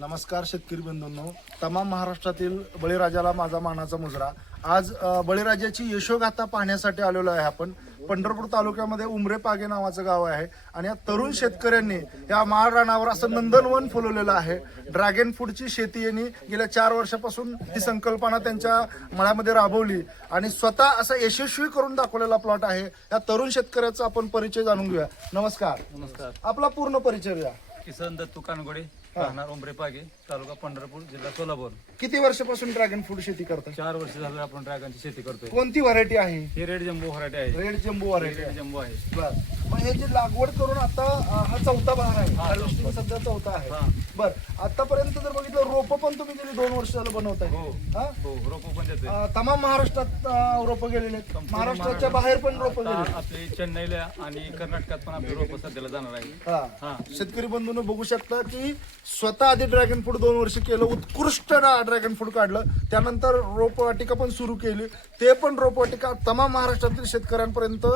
नमस्कार शेतकरी बंधूंनो. तमाम महाराष्ट्रातील बळीराजाला माझा मानाचा मुजरा. आज बळीराजाची यशोगाथा पाहण्यासाठी आलेलो आहे आपण. पंढरपूर तालुक्यामध्ये उमरे पागे नावाचं गाव आहे आणि या तरुण शेतकऱ्यांनी या माळ रानावर असं नंदनवन फुलवलेलं आहे. ड्रॅगन फ्रूटची शेती यांनी गेल्या चार वर्षापासून ही संकल्पना त्यांच्या मळ्यामध्ये राबवली आणि स्वतः असं यशस्वी करून दाखवलेला प्लॉट आहे. या तरुण शेतकऱ्याचा आपण परिचय जाणून घेऊया. नमस्कार. नमस्कार. आपला पूर्ण परिचय द्या. किसन दत्तू कानगोडे. राहणार उमरे पागे तालुका पंढरपूर जिल्हा सोलापूर. किती वर्षापासून ड्रॅगन फ्रूट शेती करता चार वर्ष झालं आपण ड्रॅगनची शेती करतोय. कोणती व्हरायटी आहे? हे रेड जम्बो व्हरायटी आहे. Red jumbo variety red jumbo आहे. बर. मग हे जे लागवड करून आता अं, हा चौथा भाग आहे. हा, Harvesting सध्या चौथा आहे. बर. आतापर्यंत जर बघितलं रोप पण तुम्ही गेली दोन वर्ष झालं बनवताय. हो. हा? हो रोपो पण अं, तमाम महाराष्ट्रात रोप गेलेले आहेत. महाराष्ट्राच्या बाहेर पण रोप आता गेलेले आपले चेन्नईला आणि कर्नाटकात पण आपले रोप सध्याला जाणार आहे हा. हा. शेतकरी बंधूंनो बघू शकता की स्वतः आधी ड्रॅगन फ्रूट दोन वर्ष केलं उत्कृष्ट ड्रॅगन फ्रूट काढलं. त्यानंतर रोपवाटिका पण सुरू केली. ते पण रोपवाटिका तमाम महाराष्ट्रातील शेतकऱ्यांपर्यंत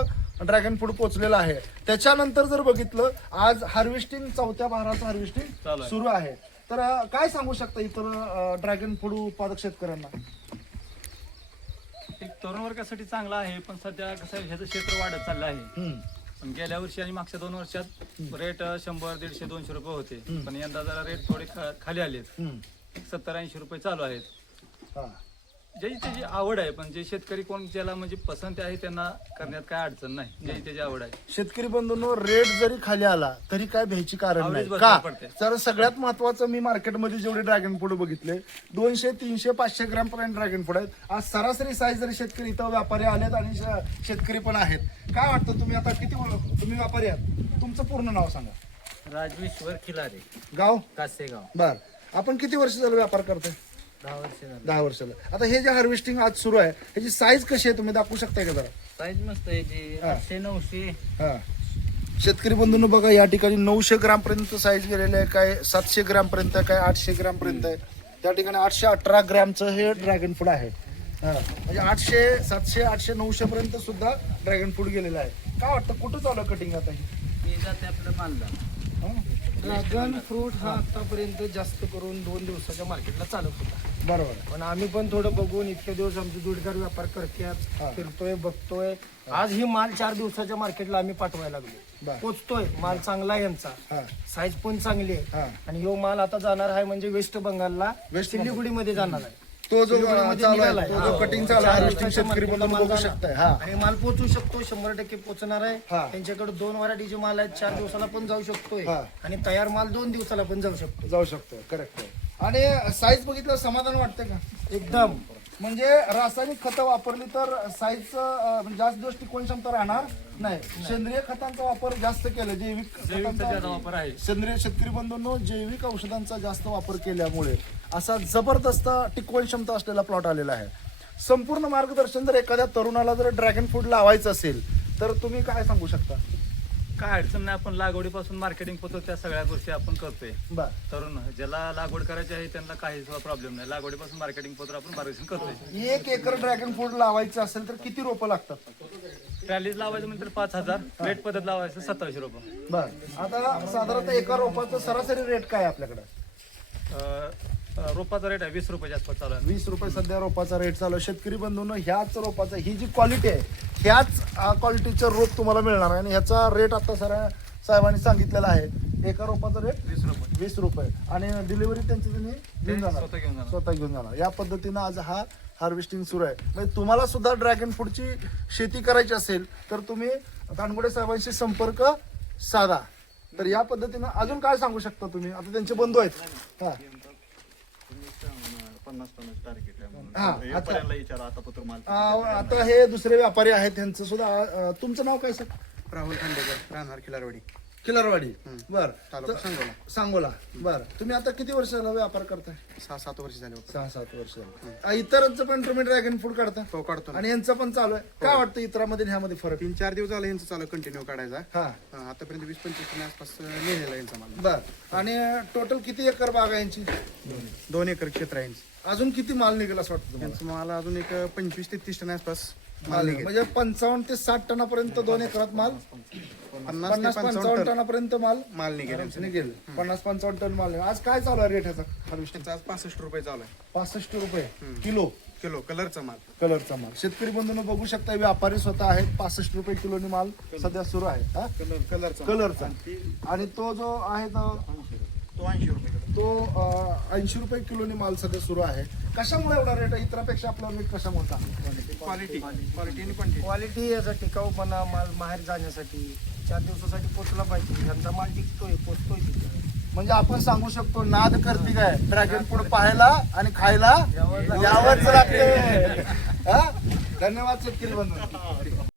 ड्रॅगन फ्रूट पोहोचलेलं आहे. त्याच्यानंतर जर बघितलं आज हार्वेस्टिंग चौथ्या भाराचं हार्वेस्टिंग. सुरू आहे. तर अं, काय सांगू शकता इतर ड्रॅगन फ्रूट उत्पादक शेतकऱ्यांना? एक तरुण वर्गासाठी चांगला आहे पण सध्या कसं आहे ह्याचं क्षेत्र वाढत चाललं आहे. हम्म. पण गेल्या वर्षी आणि मागच्या दोन वर्षात रेट शंभर दीडशे दोनशे रुपये होते. पण यंदा जरा रेट थोडे खा- खाली आलेत. हम्म. सत्तर ऐंशी रुपये चालू आहेत. हा. ज्याची त्याची आवड आहे पण जे शेतकरी कोण ज्याला म्हणजे पसंत आहे त्यांना करण्यात काय अडचण नाही. ज्याची त्याची आवड आहे. शेतकरी बंधूंनो रेट जरी खाली आला तरी काय भ्यायची कारण नाही. का? पडते. तर सगळ्यात महत्वाचं मी मार्केटमध्ये जेवढे ड्रॅगन फ्रूट बघितले दोनशे तीनशे पाचशे ग्रॅम पर्यंत ड्रॅगन फ्रूट आहेत. आज सरासरी साईज जरी शेतकरी इथं व्यापारी आलेत आणि श- शेतकरी पण आहेत. काय वाटतं तुम्ही आता किती तुम्ही व्यापारी आहात? तुमचं पूर्ण नाव सांगा. राजवेश्वर खिलारे. गाव? कासेगाव. बर. आपण किती वर्ष झालं व्यापार करतोय? दहा वर्ष झालं. दहा वर्षाला आता हे जे हार्वेस्टिंग आज सुरू आहे ह्याची साईज कशी आहे तुम्ही दाखवू शकताय का जरा? साईज मस्त आहे जी हा. आठशे नऊशे. हा. शेतकरी बंधूंनो बघा या ठिकाणी नऊशे ग्राम पर्यंत साईज गेलेले आहे. काय सातशे ग्राम पर्यंत आहे, काय आठशे ग्राम पर्यंत आहे. त्या ठिकाणी आठशे अठरा ग्रॅमचं हे ड्रॅगन फ्रूट आहे. हा. म्हणजे आठशे सातशे आठशे नऊशे पर्यंत सुद्धा ड्रॅगन फ्रूट गेलेलं आहे. काय वाटतं कुठं चालू कटिंग आता ही? मी जाते आपलं मालदा. हा? ड्रॅगन फ्रूट हा आतापर्यंत जास्त करून दोन दिवसाच्या मार्केटला चालत होता बरोबर. पण आम्ही पण थोडं बघून इतके दिवस आमचे जोडीदार व्यापार हा. करतात फिरतोय बघतोय आज ही माल चार दिवसाच्या मार्केटला आम्ही पाठवायला लागलो बर. पोचतोय माल चांगला आहे यांचा हा साईज पण चांगली हा. आहे आणि ह्यो माल आता जाणार आहे म्हणजे वेस्ट बंगालला वेस्ट सिल्लीगुडीमध्ये जाणार आहे तो जो चालू आहे निघालाय. तो जो. कटिंग चालू आहे हार्वेस्टिंग शेतकरी बंधू माल बघू. शकताय हा आणि माल पोहोचू शकतो शंभर टक्के पोहोचणार आहे हा. त्यांच्याकडे दोन व्हरायटीचे माल आहेत चार दिवसाला पण जाऊ शकतोय हा. आणि तयार माल दोन दिवसाला पण जाऊ शकतो जाऊ शकतो करेक्ट आणि साईज बघितलं समाधान वाटतं का एकदम म्हणजे रासायनिक खतं वापरली तर साईजचं जास्त दिवस टिकवण क्षमता राहणार नाही. सेंद्रिय खतांचा वापर जास्त केला जैविक खतांचा- वापर आहे. सेंद्रिय शेतकरी बंधूंनो जैविक औषधांचा जास्त वापर केल्यामुळे असा जबरदस्त टिकवण क्षमता असलेला प्लॉट आलेला आहे. संपूर्ण मार्गदर्शन जर एखाद्या तरुणाला जर ड्रॅगन फ्रूट लावायचं असेल तर तुम्ही काय सांगू शकता? काय अडचण नाही आपण लागवडीपासून मार्केटिंग पोहोचतो त्या सगळ्या गोष्टी आपण करतोय. बर. तरुण ज्याला लागवड करायची आहे त्यांना काही प्रॉब्लेम नाही. लागवडीपासून मार्केटिंग पोहोचतो आपण मार्गदर्शन करतोय. एक एकर ड्रॅगन फ्रूट लावायचं असेल तर किती रोपं लागतात? ट्रॅलीज लावायचं म्हणजे पाच हजार. रेट पद्धत लावायचं सत्तावीसशे रुपये बर. आता साधारणतः एका रोपाचं सरासरी रेट काय आहे आपल्याकडे? अं, अं, रोपाचा रेट आहे वीस रुपये आसपास चालू आहे. वीस रुपये सध्या रोपाचा रेट चालू आहे. शेतकरी बंधूंनो ह्याच रोपाचा ही जी क्वालिटी आहे ह्याच क्वालिटीचं रोप तुम्हाला मिळणार आहे. आणि ह्याचा रेट आता सर साहेबांनी सांगितलेला आहे. एका रोपाचा रेट वीस रुपये. वीस रुपये. आणि डिलिव्हरी त्यांची त्यांनी घेऊन जाणार. स्वतः घेऊन जाणार. स्वतः घेऊन जाणार. या पद्धतीनं आज हा हार्वेस्टिंग सुरू आहे. म्हणजे तुम्हाला सुद्धा ड्रॅगन फ्रूटची शेती करायची असेल तर तुम्ही कानगुडे साहेबांशी संपर्क साधा. तर या पद्धतीनं अजून काय सांगू शकता तुम्ही? आता त्यांचे बंधू आहेत. हा. पन्नास पन्नास टार्गेट आहे म्हणून. हा, आता- पर्यायला विचारा आता पत्र माल आता हे दुसरे व्यापारी आहेत त्यांचं सुद्धा तुमचं नाव काय सर? राहुल खांडेकर राहणार खिलारवाडी. किलरवाडी बर. तालुका तर- सांगोला. सांगोला. बर. तुम्ही आता किती वर्ष झालं व्यापार करताय? सहा सात वर्ष झाले सहा सात वर्ष झालं. इतरच पण तुम्ही ड्रॅगन फ्रूट काढता? तो काढतो ना. आणि यांचं पण चालू आहे. काय वाटतं इतरामध्ये आणि ह्यामध्ये फरक? तीन चार दिवस झाले यांचं चालू कंटिन्यू काढायचा. हा. हा, आतापर्यंत वीस पंचवीस टन आसपास नेलेला यांचा माल. बर. आणि टोटल किती एकर बाग आहे यांची? दोन एकर क्षेत्र आहे यांचं. अजून किती माल निघेल असं वाटतं तुम्हाला? यांचं माल अजून एक पंचवीस ते तीस टन आसपास माल माल निघेल. म्हणजे पंचावन्न ते साठ टनापर्यंत दोन एकरात माल पन्नास पन्नास ते पंचावन्न पंचावन्न टनापर्यंत माल माल निघेल पन्नास पंचावन्न टन माल. आज काय चालू आहे रेट ह्याचा हार्वेस्टिंग त्यांचा आज पासष्ट रुपये चालू आहे. पासष्ट रुपये. किलो? किलो कलरचा माल. कलरचा माल. शेतकरी बंधूंनो बघू शकता व्यापारी स्वतः आहेत पासष्ट रुपये किलोनी माल सध्या सुरू आहे हा? कलरचा कलरचा. आणि तो जो आहे तो. तो ऐंशी रुपये किलोनी माल सध्या सुरू आहे. कशामुळे एवढा रेट आहे? इतरापेक्षा आपला रेट कशामुळे चांगला आहे? क्वालिटी क्वालिटी क्वालिटी याचा टिकाऊपणा माल बाहेर जाण्यासाठी चार दिवसासाठी पोचला पाहिजे. यांचा माल टिकतोय पोचतोय तिथे. म्हणजे आपण सांगू शकतो नाद करते काय? ड्रॅगन फूड पाहायला आणि खायला लागते हा? धन्यवाद शेतकरी बंधू